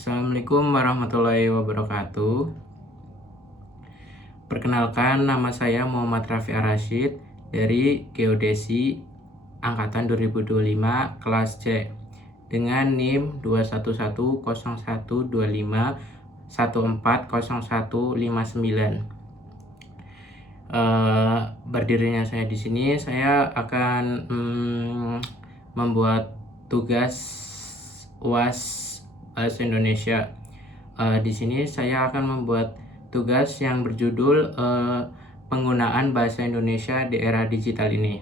Assalamualaikum warahmatullahi wabarakatuh. Perkenalkan, nama saya Muhammad Rafi Ar-Rasyid dari Geodesi Angkatan 2025 kelas C dengan NIM 2110125140159. Berdirinya saya di sini, saya akan membuat tugas UAS Bahasa Indonesia. Di sini saya akan membuat tugas yang berjudul penggunaan bahasa Indonesia di era digital ini.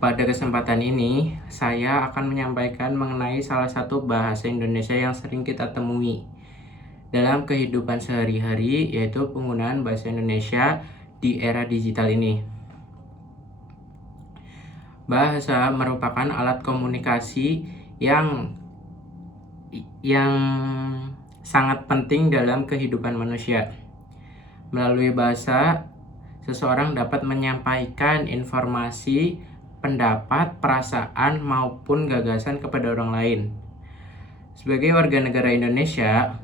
Pada kesempatan ini, saya akan menyampaikan mengenai salah satu bahasa Indonesia yang sering kita temui dalam kehidupan sehari-hari, yaitu penggunaan bahasa Indonesia di era digital ini. Bahasa merupakan alat komunikasi yang sangat penting dalam kehidupan manusia. Melalui bahasa, seseorang dapat menyampaikan informasi, pendapat, perasaan, maupun gagasan kepada orang lain. Sebagai warga negara Indonesia,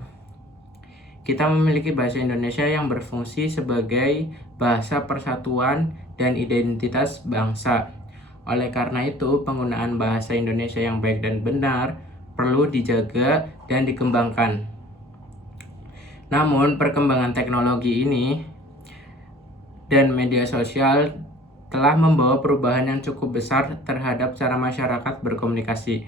kita memiliki bahasa Indonesia yang berfungsi sebagai bahasa persatuan dan identitas bangsa. Oleh karena itu, penggunaan bahasa Indonesia yang baik dan benar perlu dijaga dan dikembangkan. Namun, perkembangan teknologi ini dan media sosial telah membawa perubahan yang cukup besar terhadap cara masyarakat berkomunikasi.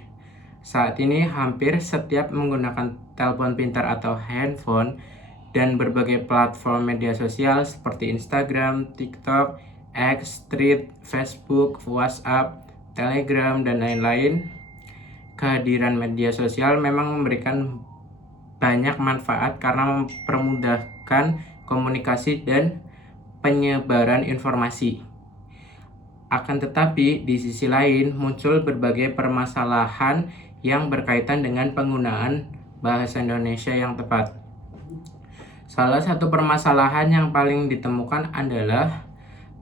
Saat ini, hampir setiap menggunakan telepon pintar atau handphone dan berbagai platform media sosial seperti Instagram, TikTok, X, Threads, Facebook, WhatsApp, Telegram, dan lain-lain. Kehadiran media sosial memang memberikan banyak manfaat karena mempermudahkan komunikasi dan penyebaran informasi. Akan tetapi, di sisi lain muncul berbagai permasalahan yang berkaitan dengan penggunaan bahasa Indonesia yang tepat. Salah satu permasalahan yang paling ditemukan adalah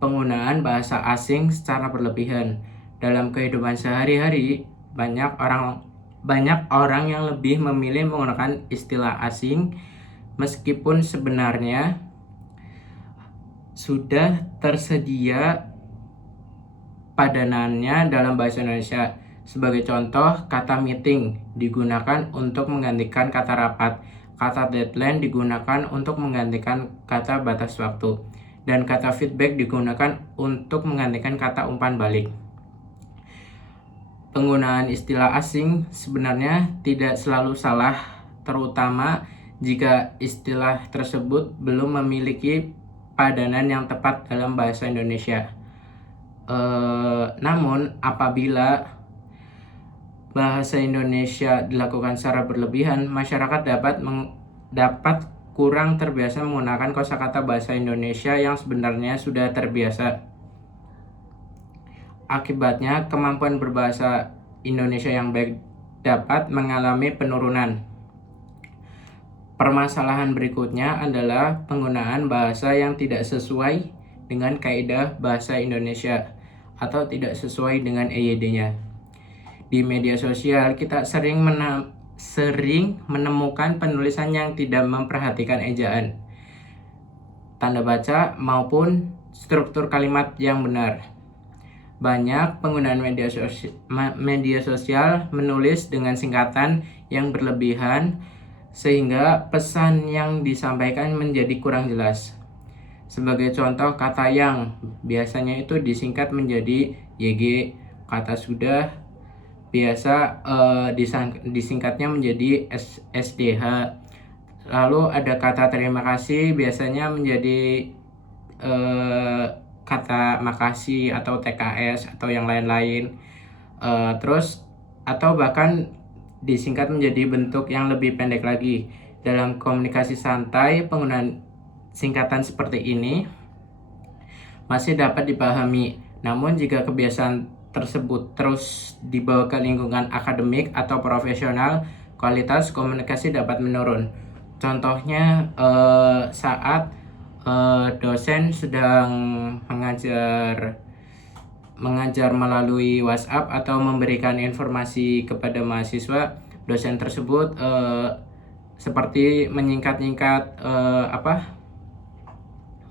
penggunaan bahasa asing secara berlebihan. Dalam kehidupan sehari-hari, banyak orang yang lebih memilih menggunakan istilah asing meskipun sebenarnya sudah tersedia padanannya dalam bahasa Indonesia. Sebagai contoh, kata meeting digunakan untuk menggantikan kata rapat, kata deadline digunakan untuk menggantikan kata batas waktu, dan kata feedback digunakan untuk menggantikan kata umpan balik. Penggunaan istilah asing sebenarnya tidak selalu salah, terutama jika istilah tersebut belum memiliki padanan yang tepat dalam bahasa Indonesia. Namun, apabila bahasa Indonesia dilakukan secara berlebihan, masyarakat dapat kurang terbiasa menggunakan kosakata bahasa Indonesia yang sebenarnya sudah terbiasa. Akibatnya, kemampuan berbahasa Indonesia yang baik dapat mengalami penurunan. Permasalahan berikutnya adalah penggunaan bahasa yang tidak sesuai dengan kaidah bahasa Indonesia atau tidak sesuai dengan EYD-nya. Di media sosial, kita sering menemukan penulisan yang tidak memperhatikan ejaan, tanda baca, maupun struktur kalimat yang benar. Banyak penggunaan media sosial menulis dengan singkatan yang berlebihan sehingga pesan yang disampaikan menjadi kurang jelas. Sebagai contoh, kata yang biasanya itu disingkat menjadi YG, kata sudah biasa disingkatnya menjadi SDH. Lalu ada kata terima kasih biasanya menjadi kata makasih atau TKS atau yang lain-lain. Terus atau bahkan disingkat menjadi bentuk yang lebih pendek lagi. Dalam komunikasi santai, penggunaan singkatan seperti ini masih dapat dipahami. Namun jika kebiasaan tersebut terus dibawa ke lingkungan akademik atau profesional, kualitas komunikasi dapat menurun. Contohnya saat dosen sedang mengajar melalui WhatsApp atau memberikan informasi kepada mahasiswa, dosen tersebut seperti menyingkat-nyingkat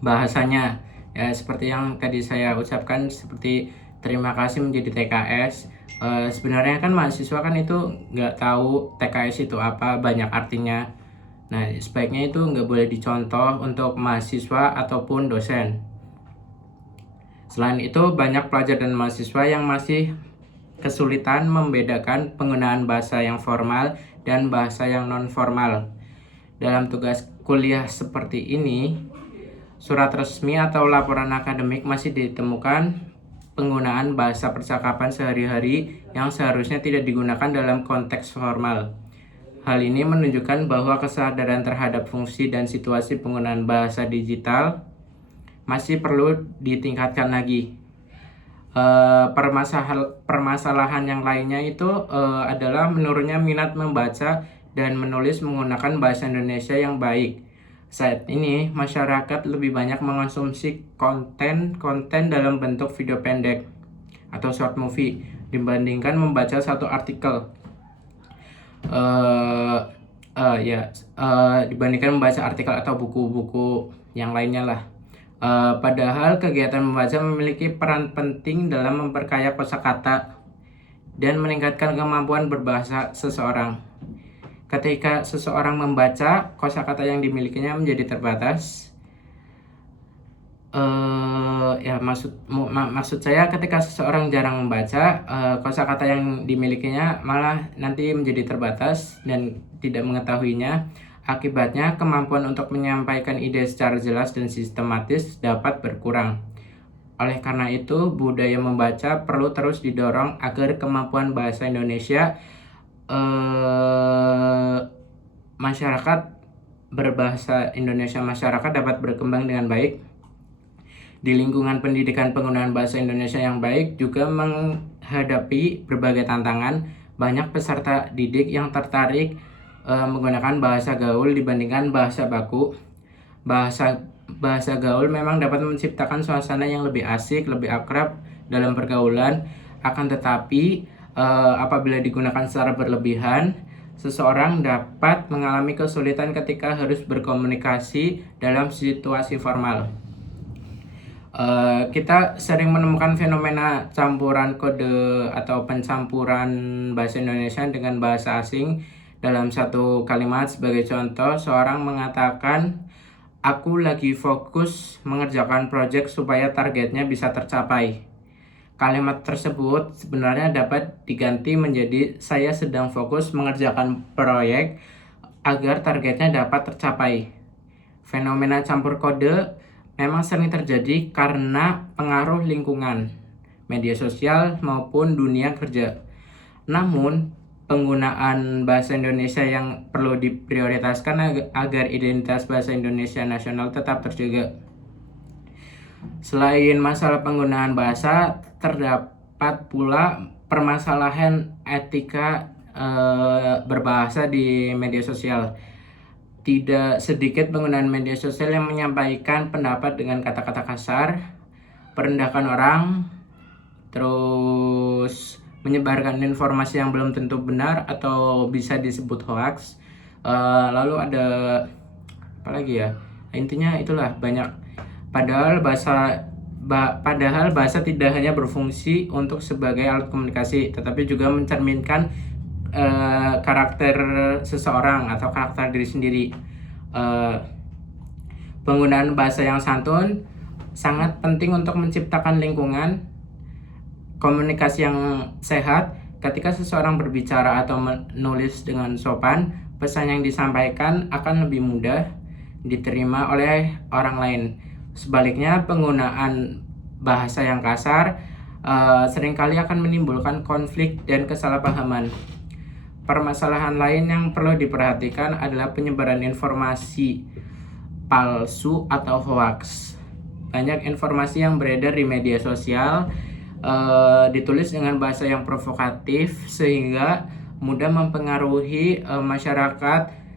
bahasanya, ya seperti yang tadi saya ucapkan, seperti terima kasih menjadi TKS. Sebenarnya kan mahasiswa kan itu nggak tahu TKS itu apa, banyak artinya. Nah, sebaiknya itu nggak boleh dicontoh untuk mahasiswa ataupun dosen. Selain itu, banyak pelajar dan mahasiswa yang masih kesulitan membedakan penggunaan bahasa yang formal dan bahasa yang non-formal. Dalam tugas kuliah seperti ini, surat resmi atau laporan akademik masih ditemukan penggunaan bahasa percakapan sehari-hari yang seharusnya tidak digunakan dalam konteks formal. Hal ini menunjukkan bahwa kesadaran terhadap fungsi dan situasi penggunaan bahasa digital masih perlu ditingkatkan lagi. Permasalahan yang lainnya itu adalah menurunnya minat membaca dan menulis menggunakan bahasa Indonesia yang baik. Saat ini masyarakat lebih banyak mengonsumsi konten dalam bentuk video pendek atau short movie dibandingkan membaca satu artikel. Dibandingkan membaca artikel atau buku-buku yang lainnya lah. Padahal kegiatan membaca memiliki peran penting dalam memperkaya kosakata dan meningkatkan kemampuan berbahasa seseorang. Ketika seseorang membaca, kosakata yang dimilikinya menjadi terbatas. Maksud saya ketika seseorang jarang membaca, kosakata yang dimilikinya malah nanti menjadi terbatas dan tidak mengetahuinya. Akibatnya, kemampuan untuk menyampaikan ide secara jelas dan sistematis dapat berkurang. Oleh karena itu, budaya membaca perlu terus didorong agar kemampuan bahasa Indonesia masyarakat berbahasa Indonesia masyarakat dapat berkembang dengan baik. Di lingkungan pendidikan, penggunaan bahasa Indonesia yang baik juga menghadapi berbagai tantangan. Banyak peserta didik yang tertarik menggunakan bahasa gaul dibandingkan bahasa baku. Bahasa gaul memang dapat menciptakan suasana yang lebih asik, lebih akrab dalam pergaulan. Akan tetapi, apabila digunakan secara berlebihan, seseorang dapat mengalami kesulitan ketika harus berkomunikasi dalam situasi formal. Kita sering menemukan fenomena campuran kode atau pencampuran bahasa Indonesia dengan bahasa asing dalam satu kalimat. Sebagai contoh, seorang mengatakan, "Aku lagi fokus mengerjakan proyek supaya targetnya bisa tercapai." Kalimat tersebut sebenarnya dapat diganti menjadi, "Saya sedang fokus mengerjakan proyek agar targetnya dapat tercapai." Fenomena campur kode memang sering terjadi karena pengaruh lingkungan, media sosial maupun dunia kerja. Namun, penggunaan bahasa Indonesia yang perlu diprioritaskan agar identitas bahasa Indonesia nasional tetap terjaga. Selain masalah penggunaan bahasa, terdapat pula permasalahan etika berbahasa di media sosial. Tidak sedikit penggunaan media sosial yang menyampaikan pendapat dengan kata-kata kasar, merendahkan orang, terus menyebarkan informasi yang belum tentu benar atau bisa disebut hoax. Lalu ada apa lagi ya? Intinya itulah banyak. Padahal bahasa tidak hanya berfungsi untuk sebagai alat komunikasi, tetapi juga mencerminkan karakter seseorang atau karakter diri sendiri. Penggunaan bahasa yang santun sangat penting untuk menciptakan lingkungan komunikasi yang sehat. Ketika seseorang berbicara atau menulis dengan sopan, pesan yang disampaikan akan lebih mudah diterima oleh orang lain. Sebaliknya, penggunaan bahasa yang kasar seringkali akan menimbulkan konflik dan kesalahpahaman. Permasalahan lain yang perlu diperhatikan adalah penyebaran informasi palsu atau hoax. Banyak informasi yang beredar di media sosial ditulis dengan bahasa yang provokatif sehingga mudah mempengaruhi masyarakat.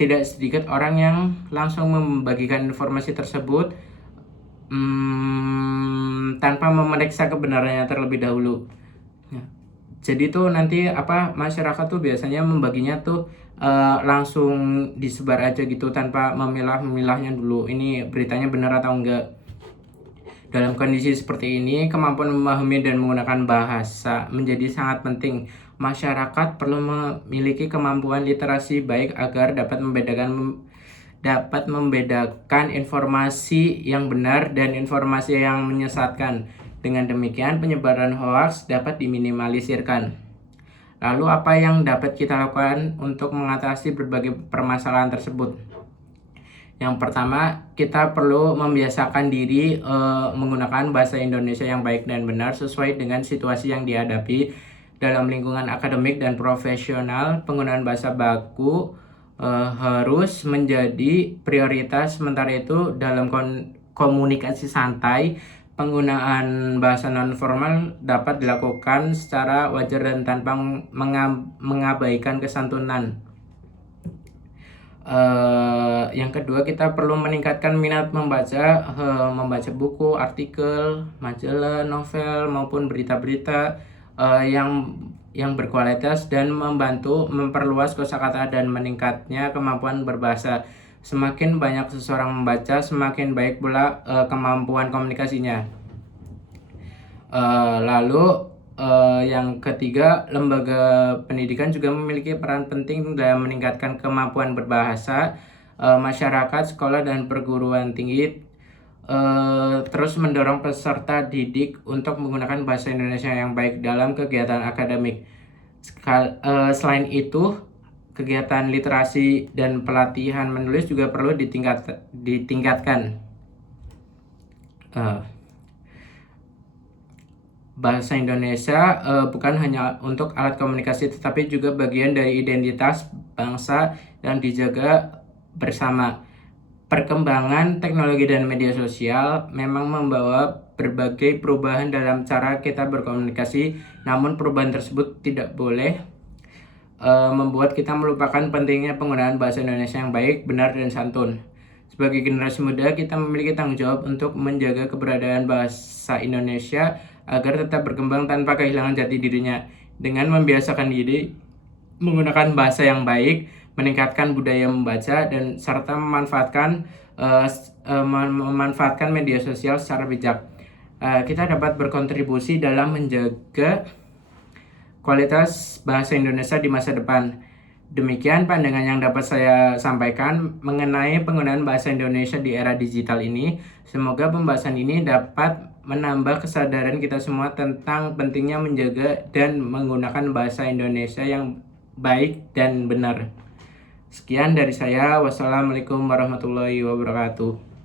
Tidak sedikit orang yang langsung membagikan informasi tersebut tanpa memeriksa kebenarannya terlebih dahulu. Jadi tuh nanti masyarakat tuh biasanya membaginya tuh langsung disebar aja gitu tanpa memilah-memilahnya dulu. Ini beritanya benar atau enggak. Dalam kondisi seperti ini, kemampuan memahami dan menggunakan bahasa menjadi sangat penting. Masyarakat perlu memiliki kemampuan literasi baik agar dapat membedakan informasi yang benar dan informasi yang menyesatkan. Dengan demikian, penyebaran hoaks dapat diminimalisirkan. Lalu apa yang dapat kita lakukan untuk mengatasi berbagai permasalahan tersebut? Yang pertama, kita perlu membiasakan diri menggunakan bahasa Indonesia yang baik dan benar sesuai dengan situasi yang dihadapi. Dalam lingkungan akademik dan profesional, penggunaan bahasa baku harus menjadi prioritas. Sementara itu, dalam komunikasi santai, penggunaan bahasa non-formal dapat dilakukan secara wajar dan tanpa mengabaikan kesantunan. Yang kedua, kita perlu meningkatkan minat membaca buku, artikel, majalah, novel maupun berita-berita yang berkualitas dan membantu memperluas kosakata dan meningkatnya kemampuan berbahasa. Semakin banyak seseorang membaca, semakin baik pula kemampuan komunikasinya. Lalu yang ketiga, lembaga pendidikan juga memiliki peran penting dalam meningkatkan kemampuan berbahasa. Masyarakat, sekolah, dan perguruan tinggi terus mendorong peserta didik untuk menggunakan bahasa Indonesia yang baik dalam kegiatan akademik. Selain itu, kegiatan literasi dan pelatihan menulis juga perlu ditingkatkan. Bahasa Indonesia bukan hanya untuk alat komunikasi, tetapi juga bagian dari identitas bangsa yang dijaga bersama. Perkembangan teknologi dan media sosial memang membawa berbagai perubahan dalam cara kita berkomunikasi, namun perubahan tersebut tidak boleh membuat kita melupakan pentingnya penggunaan bahasa Indonesia yang baik, benar, dan santun. Sebagai generasi muda, kita memiliki tanggung jawab untuk menjaga keberadaan bahasa Indonesia agar tetap berkembang tanpa kehilangan jati dirinya. Dengan membiasakan diri menggunakan bahasa yang baik, meningkatkan budaya membaca, dan serta memanfaatkan media sosial secara bijak, kita dapat berkontribusi dalam menjaga kualitas bahasa Indonesia di masa depan. Demikian pandangan yang dapat saya sampaikan mengenai penggunaan bahasa Indonesia di era digital ini. Semoga pembahasan ini dapat menambah kesadaran kita semua tentang pentingnya menjaga dan menggunakan bahasa Indonesia yang baik dan benar. Sekian dari saya. Wassalamualaikum warahmatullahi wabarakatuh.